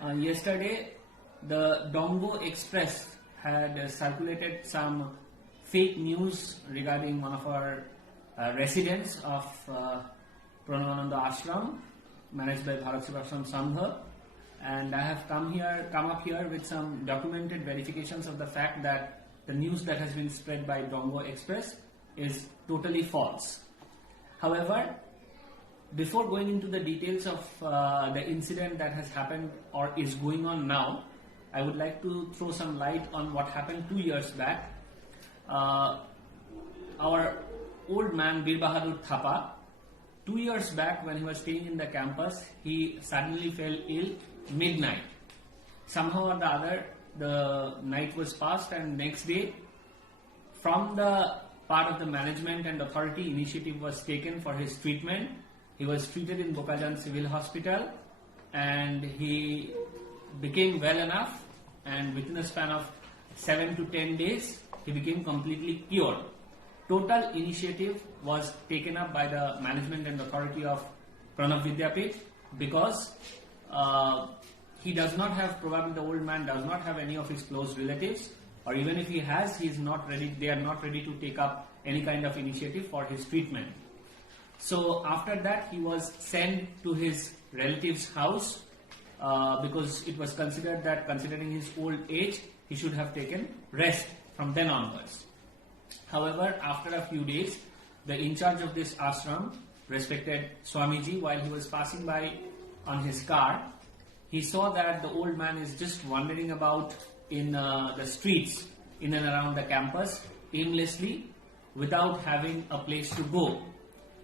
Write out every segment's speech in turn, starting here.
Yesterday, the Dongo Express had circulated some fake news regarding one of our residents of Pranavananda Ashram, managed by Bharat Sevashram Sangha, and I have come up here with some documented verifications of the fact that the news that has been spread by Dongo Express is totally false. However, before going into the details of the incident that has happened or is going on now, I would like to throw some light on what happened 2 years back. Our old man Bir Bahadur Thapa, 2 years back when he was staying in the campus, he suddenly fell ill midnight. Somehow or the other, the night was passed, and next day, from the part of the management and authority, initiative was taken for his treatment. He was treated in Bokajan Civil Hospital and he became well enough, and within a span of 7 to 10 days he became completely cured. Total initiative was taken up by the management and authority of Pranav Vidyapith because he does not have, probably the old man does not have any of his close relatives, or even if he has, he is not ready, they are not ready to take up any kind of initiative for his treatment. So after that he was sent to his relative's house because it was considered that, considering his old age, he should have taken rest from then onwards. However, after a few days, the in charge of this ashram, respected Swamiji, while he was passing by on his car, he saw that the old man is just wandering about in the streets in and around the campus aimlessly without having a place to go.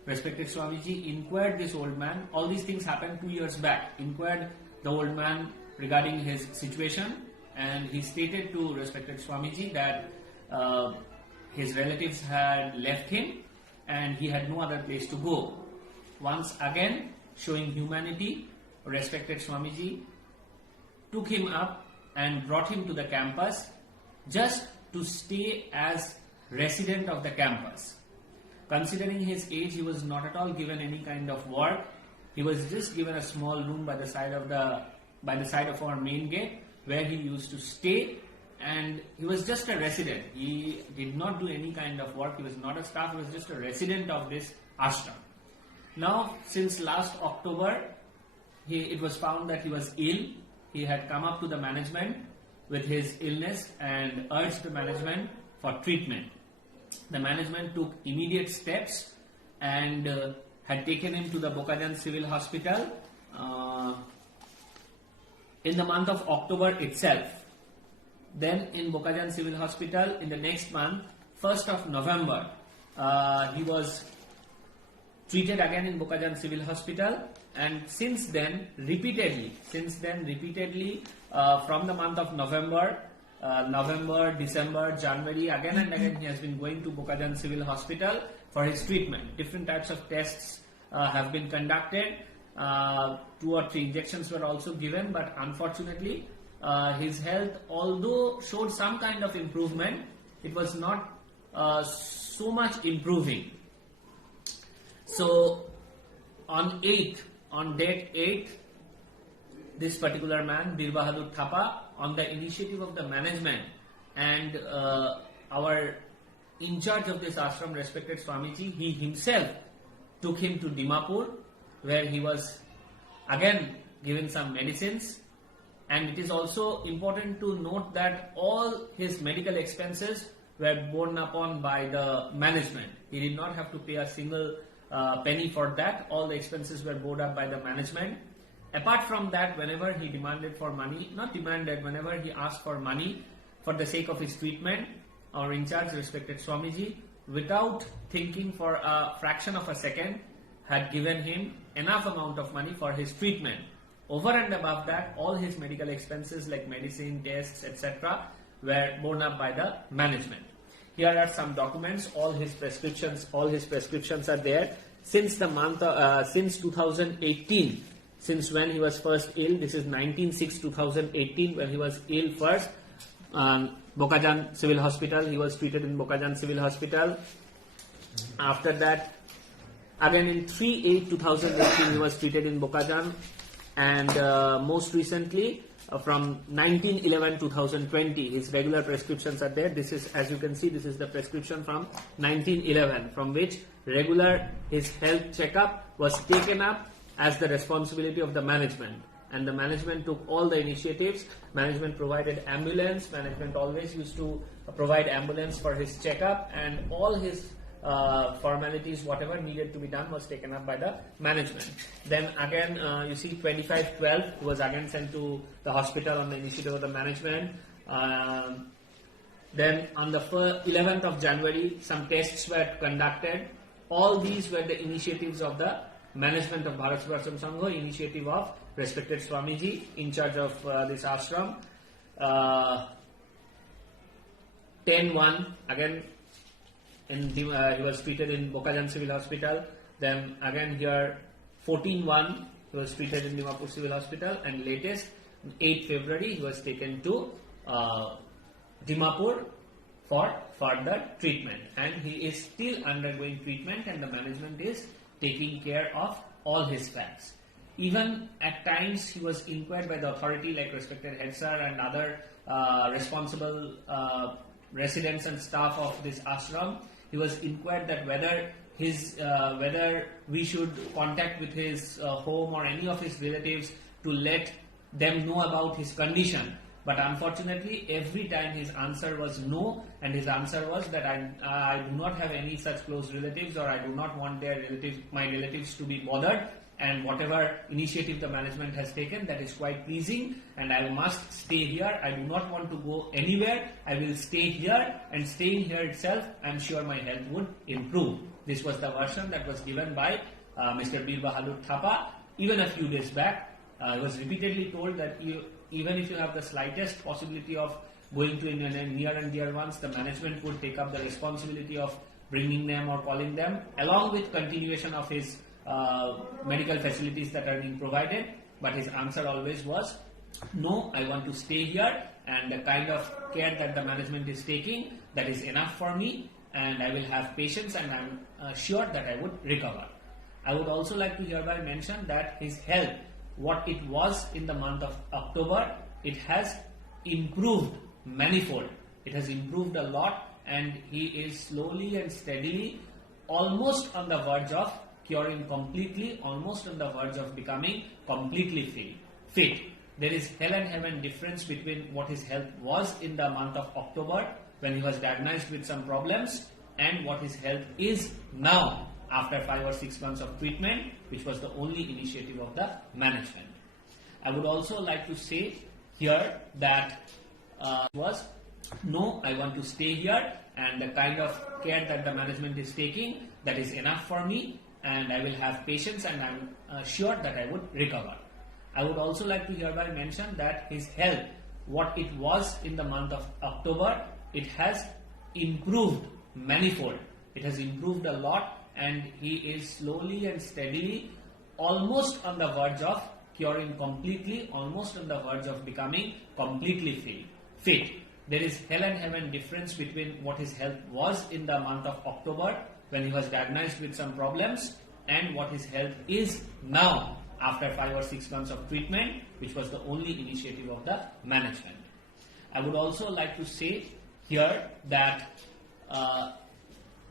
Respected Swamiji inquired this old man. All these things happened 2 years back. Inquired the old man regarding his situation, and he stated to respected Swamiji that his relatives had left him and he had no other place to go. Once again, showing humanity, respected Swamiji took him up and brought him to the campus just to stay as resident of the campus. Considering his age, he was not at all given any kind of work. He was just given a small room by the side of our main gate where he used to stay, and he was just a resident. He did not do any kind of work. He was not a staff. He was just a resident of this ashram. Now, since last October, it was found that he was ill. He had come up to the management with his illness and urged the management for treatment. The management took immediate steps and had taken him to the Bokajan Civil Hospital in the month of October itself. Then in Bokajan Civil Hospital in the next month, 1st of November, he was treated again in Bokajan Civil Hospital, and since then repeatedly from the month of November, December, January, again and again he has been going to Bokajan Civil Hospital for his treatment. Different types of tests have been conducted. 2 or 3 injections were also given, but unfortunately his health, although showed some kind of improvement, it was not so much improving. So on date 8, this particular man, Bir Bahadur Thapa, on the initiative of the management and our in charge of this ashram, respected Swamiji, he himself took him to Dimapur, where he was again given some medicines. And it is also important to note that all his medical expenses were borne upon by the management. He did not have to pay a single penny for that. All the expenses were borne up by the management. Apart from that, whenever he whenever he asked for money for the sake of his treatment, our in charge, respected Swamiji, without thinking for a fraction of a second, had given him enough amount of money for his treatment. Over and above that, all his medical expenses like medicine, tests, etc. were borne up by the management. Here are some documents. All his prescriptions are there since the month since 2018. Since when he was first ill, this is 19/6/2018 when he was ill first. Bokajan Civil Hospital, he was treated in Bokajan Civil Hospital. After that, again in 3/8/2018 he was treated in Bokajan. and most recently from 1911-2020 his regular prescriptions are there. This is, as you can see, this is the prescription from 1911, from which regular his health checkup was taken up as the responsibility of the management, and the management took all the initiatives. Management provided ambulance, management always used to provide ambulance for his checkup, and all his formalities, whatever needed to be done, was taken up by the management. Then again, you see 25/12, he was again sent to the hospital on the initiative of the management. Then on the 11th of January, some tests were conducted. All these were the initiatives of the management of Bharat Sebashrama Sangha, initiative of respected Swamiji in charge of this ashram. 10/1, again he was treated in Bokajan Civil Hospital. Then again here 14/1, he was treated in Dimapur Civil Hospital, and latest 8 February he was taken to Dimapur for further treatment, and he is still undergoing treatment, and the management is taking care of all his facts. Even at times he was inquired by the authority like respected head sir and other responsible residents and staff of this ashram. He was inquired that whether we should contact with his home or any of his relatives to let them know about his condition. But unfortunately, every time his answer was no, and his answer was that I do not have any such close relatives, or I do not want my relatives to be bothered, and whatever initiative the management has taken, that is quite pleasing, and I must stay here. I do not want to go anywhere. I will stay here, and staying here itself, I am sure my health would improve. This was the version that was given by Mr. Bir Bahadur Thapa. Even a few days back, I was repeatedly told that even if you have the slightest possibility of going to near and dear ones, the management would take up the responsibility of bringing them or calling them, along with continuation of his medical facilities that are being provided. But his answer always was, no, I want to stay here, and the kind of care that the management is taking, that is enough for me, and I will have patience, and I am sure that I would recover. I would also like to hereby mention that his health, what it was in the month of October, it has improved manifold. It has improved a lot, and he is slowly and steadily almost on the verge of curing completely, almost on the verge of becoming completely fit. There is hell and heaven difference between what his health was in the month of October when he was diagnosed with some problems, and what his health is now after 5 or 6 months of treatment, which was the only initiative of the management. I would also like to say here that I want to stay here, and the kind of care that the management is taking, that is enough for me, and I will have patience, and I am sure that I would recover. I would also like to hereby mention that his health, what it was in the month of October, it has improved manifold. It has improved a lot, and he is slowly and steadily almost on the verge of curing completely, almost on the verge of becoming completely fit. There is hell and heaven difference between what his health was in the month of October when he was diagnosed with some problems, and what his health is now after 5 or 6 months of treatment, which was the only initiative of the management. I would also like to say here that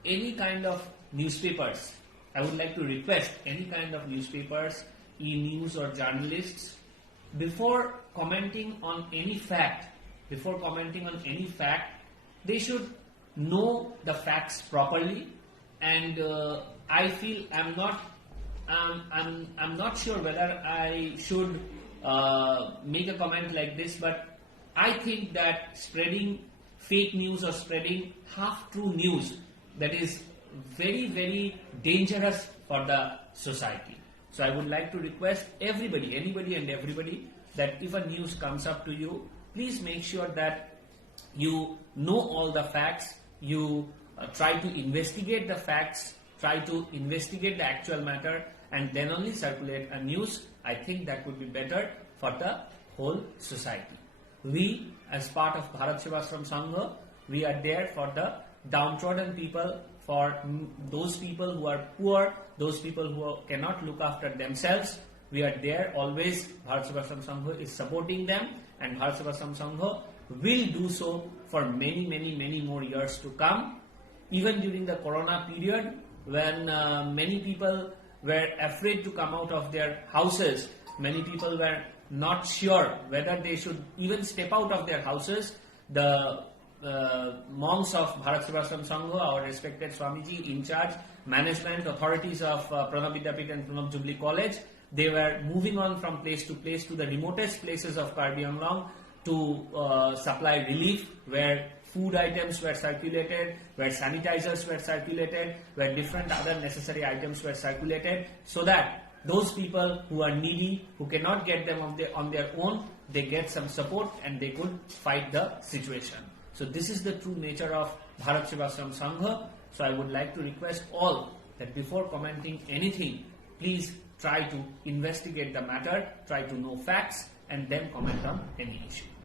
any kind of newspapers, I would like to request any kind of newspapers, e-news or journalists, before commenting on any fact, they should know the facts properly. And I feel I'm not sure whether I should make a comment like this, but I think that spreading fake news or spreading half-true news, that is very, very dangerous for the society. So I would like to request everybody, anybody and everybody, that if a news comes up to you, please make sure that you know all the facts, you try to investigate the facts, try to investigate the actual matter, and then only circulate a news. I think that would be better for the whole society. We, as part of Bharat Sebashrama Sangha, we are there for the downtrodden people, for those people who are poor, those people who cannot look after themselves. We are there always. Bharat Sevasram Sangha is supporting them, and Bharat Sevasram Sangha will do so for many more years to come. Even during the Corona period, when many people were afraid to come out of their houses, many people were not sure whether they should even step out of their houses, the monks of Bharat Sevasram Sangha, our respected Swamiji in charge, management, authorities of Pranab Vidyapith and Pranab Jubilee College, they were moving on from place to place to the remotest places of Karbi Anglong to supply relief, where food items were circulated, where sanitizers were circulated, where different other necessary items were circulated, so that those people who are needy, who cannot get them on their own, they get some support and they could fight the situation. So this is the true nature of Bharat Sevasram Sangha. So I would like to request all that before commenting anything, please try to investigate the matter, try to know facts, and then comment on any issue.